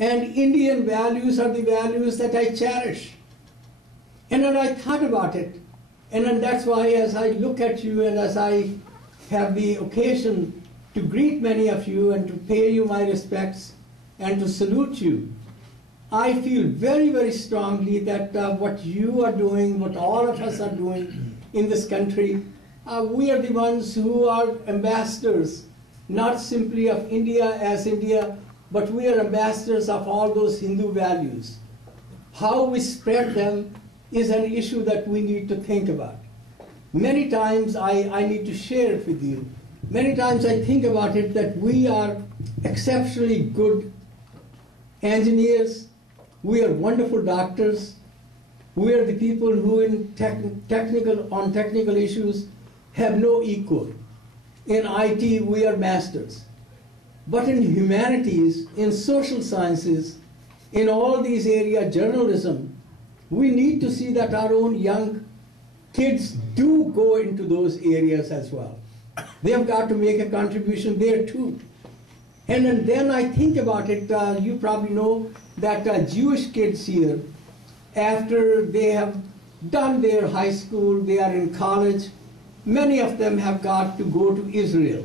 And Indian values are the values that I cherish. And then I thought about it. And then that's why as I look at you and as I have the occasion to greet many of you and to pay you my respects and to salute you, I feel very, very strongly that what you are doing, what all of us are doing in this country, we are the ones who are ambassadors, not simply of India as India, but we are ambassadors of all those Hindu values. How we spread them is an issue that we need to think about. Many times I need to share it with you. Many times I think about it that we are exceptionally good engineers, we are wonderful doctors, we are the people who on technical issues have no equal. In IT we are masters. But in humanities, in social sciences, in all these areas, journalism, we need to see that our own young kids do go into those areas as well. They have got to make a contribution there too. And then I think about it, you probably know that Jewish kids here, after they have done their high school, they are in college, many of them have got to go to Israel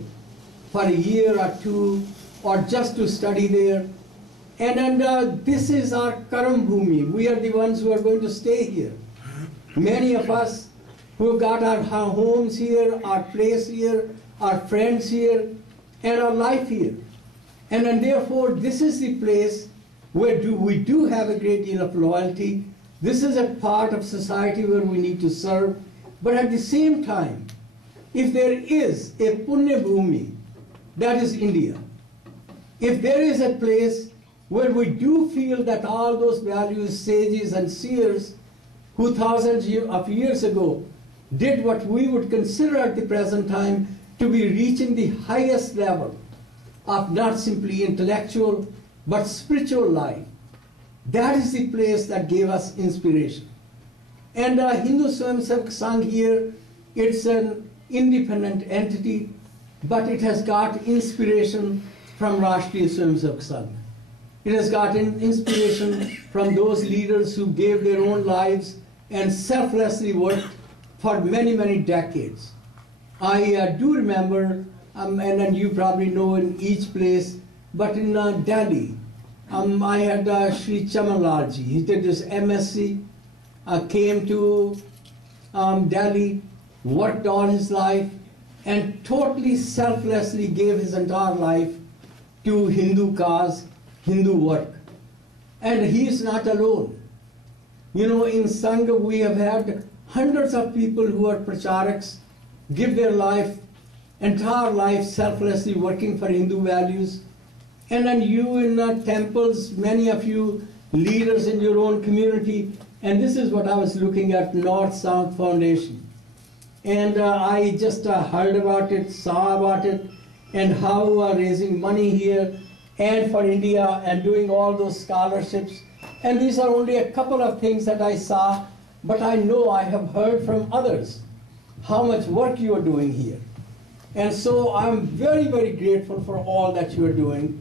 for a year or two, or just to study there. And then this is our Karam Bhumi. We are the ones who are going to stay here. Many of us who have got our homes here, our place here, our friends here, and our life here. And then therefore, this is the place where we do have a great deal of loyalty. This is a part of society where we need to serve. But at the same time, if there is a Punya Bhumi, that is India. If there is a place where we do feel that all those values, sages and seers, who thousands of years ago did what we would consider at the present time to be reaching the highest level of not simply intellectual but spiritual life, that is the place that gave us inspiration. And Hindu Swayamsevak Sangh here, it's an independent entity, but it has got inspiration from Rashtriya Swayamsevak Sangh. It has gotten inspiration from those leaders who gave their own lives and selflessly worked for many, many decades. I do remember, and then you probably know in each place, but in Delhi, I had Sri Chamanlal Ji. He did his MSc, came to Delhi, worked all his life, and totally selflessly gave his entire life to Hindu cause, Hindu work. And he is not alone. You know, in Sangha we have had hundreds of people who are pracharaks, give their life, entire life selflessly working for Hindu values. And then you in temples, many of you leaders in your own community, and this is what I was looking at, North-South Foundation. And I just heard about it, saw about it, and how raising money here and for India and doing all those scholarships. And these are only a couple of things that I saw, but I know I have heard from others how much work you are doing here. And so I'm very, very grateful for all that you are doing.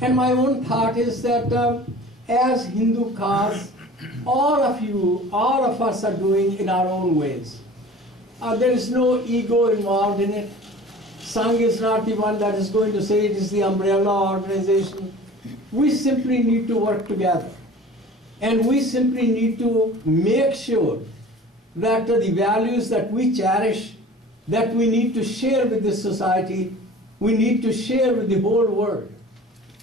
And my own thought is that as Hindu cause, all of you, all of us are doing in our own ways. There is no ego involved in it. Sangh is not the one that is going to say it is the umbrella organization. We simply need to work together. And we simply need to make sure that the values that we cherish, that we need to share with this society, we need to share with the whole world.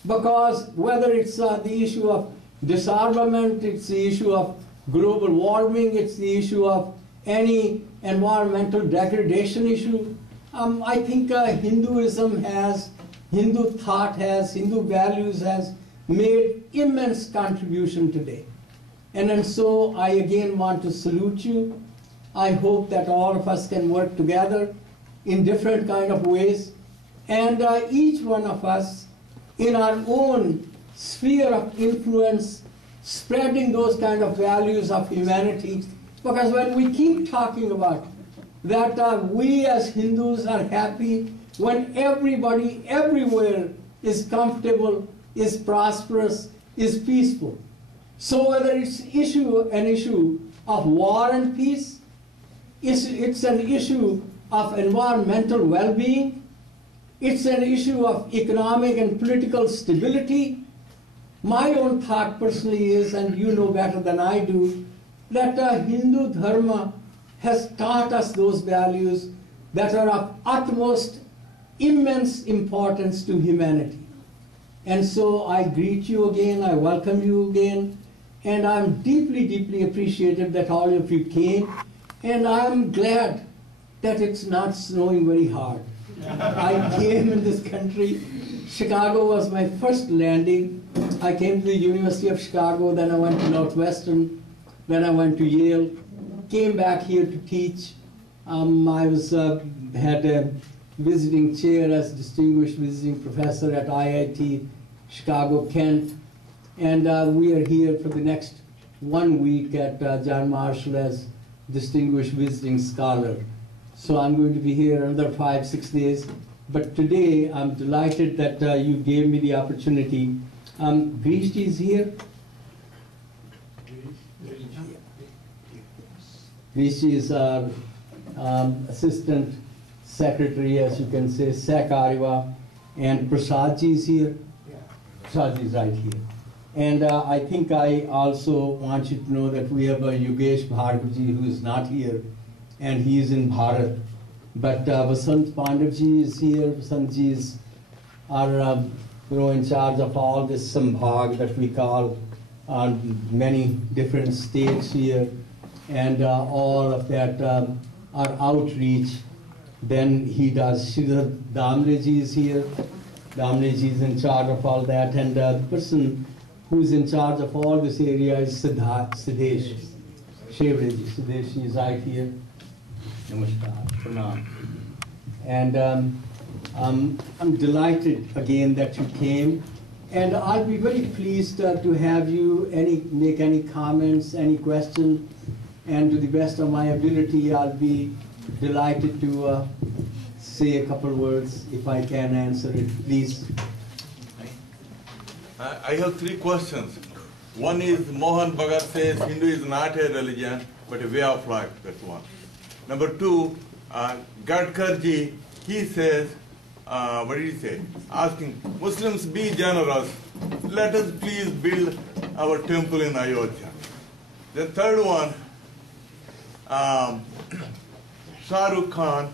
Because whether it's the issue of disarmament, it's the issue of global warming, it's the issue of any environmental degradation issue, I think Hinduism has, Hindu thought has, Hindu values has made immense contribution today. And so I again want to salute you. I hope that all of us can work together in different kind of ways. And each one of us in our own sphere of influence, spreading those kind of values of humanity. Because when we keep talking about that we as Hindus are happy when everybody everywhere is comfortable, is prosperous, is peaceful. So whether it's an issue of war and peace, it's an issue of environmental well-being, it's an issue of economic and political stability. My own thought personally is, and you know better than I do, that Hindu Dharma has taught us those values that are of utmost immense importance to humanity. And so I greet you again, I welcome you again, and I'm deeply, deeply appreciative that all of you came, and I'm glad that it's not snowing very hard. I came in this country, Chicago was my first landing. I came to the University of Chicago, then I went to Northwestern, then I went to Yale, came back here to teach. I had a visiting chair as distinguished visiting professor at IIT Chicago, Kent, and we are here for the next 1 week at John Marshall as distinguished visiting scholar. So I'm going to be here another 5-6 days. But today I'm delighted that you gave me the opportunity. Grishti is here. Grishti is our assistant secretary, as you can say, Sek Ariwa, and Prasadji is here. Prasadji is right here. And I think I also want you to know that we have a Yogesh Bhargavji who is not here, and he is in Bharat. But Vasant Pandavji is here. Vasantji is our, in charge of all this Sambhag that we call many different states here, and all of that, our outreach. Then he does. Shridhar Damleji is here. Damleji is in charge of all that, and the person who is in charge of all this area is Siddhesh. Shevreji. Siddhesh is right here. Namaskar. Pranam. And I'm delighted again that you came, and I'll be very pleased to have you make any comments, any questions, and to the best of my ability, I'll be delighted to say a couple words if I can answer it, please. I have 3 questions. One is Mohan Bhagat says Hindu is not a religion, but a way of life. That's one. Number 2, Gadkarji, he says, what did he say? Asking Muslims, be generous. Let us please build our temple in Ayodhya. The third one, Shah Rukh Khan,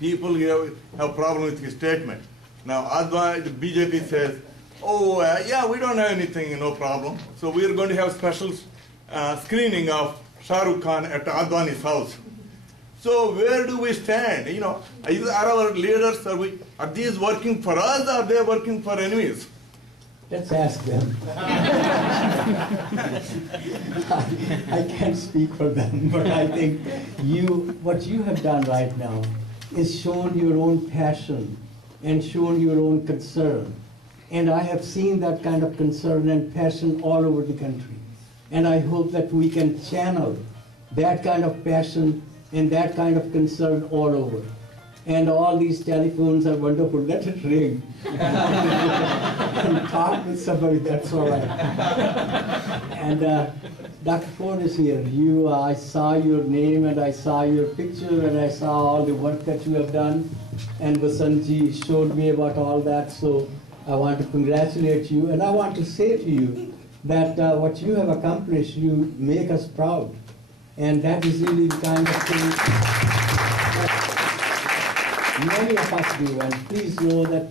people here have problem with his statement. Now, Advani, the BJP says, oh, yeah, we don't have anything, no problem. So we are going to have special screening of Shah Rukh Khan at Advani's house. So where do we stand? You know, are our leaders, are these working for us, or are they working for enemies? Let's ask them. I can't speak for them, but I think what you have done right now is shown your own passion and shown your own concern. And I have seen that kind of concern and passion all over the country. And I hope that we can channel that kind of passion and that kind of concern all over. And all these telephones are wonderful. Let it ring. And talk with somebody, that's all right. And Dr. Ford is here. I saw your name and I saw your picture and I saw all the work that you have done. And Vasantji showed me about all that. So I want to congratulate you. And I want to say to you that what you have accomplished, you make us proud. And that is really the kind of thing that many of us do. And please know that,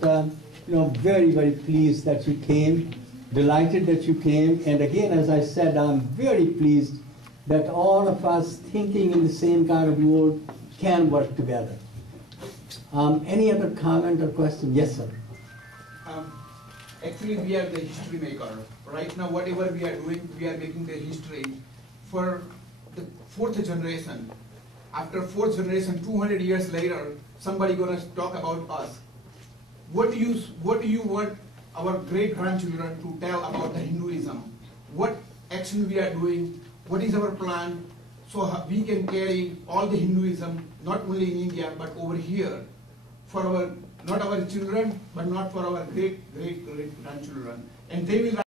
very, very pleased that you came, delighted that you came. And again, as I said, I'm very pleased that all of us thinking in the same kind of mode can work together. Any other comment or question? Yes, sir. Actually, we are the history maker. Right now, whatever we are doing, we are making the history for the 4th generation. After 4th generation, 200 years later, somebody gonna talk about us. What do you want our great-grandchildren to tell about the Hinduism? What action we are doing? What is our plan? So we can carry all the Hinduism, not only in India, but over here, for not our children, but not for our great-great-grandchildren. And they will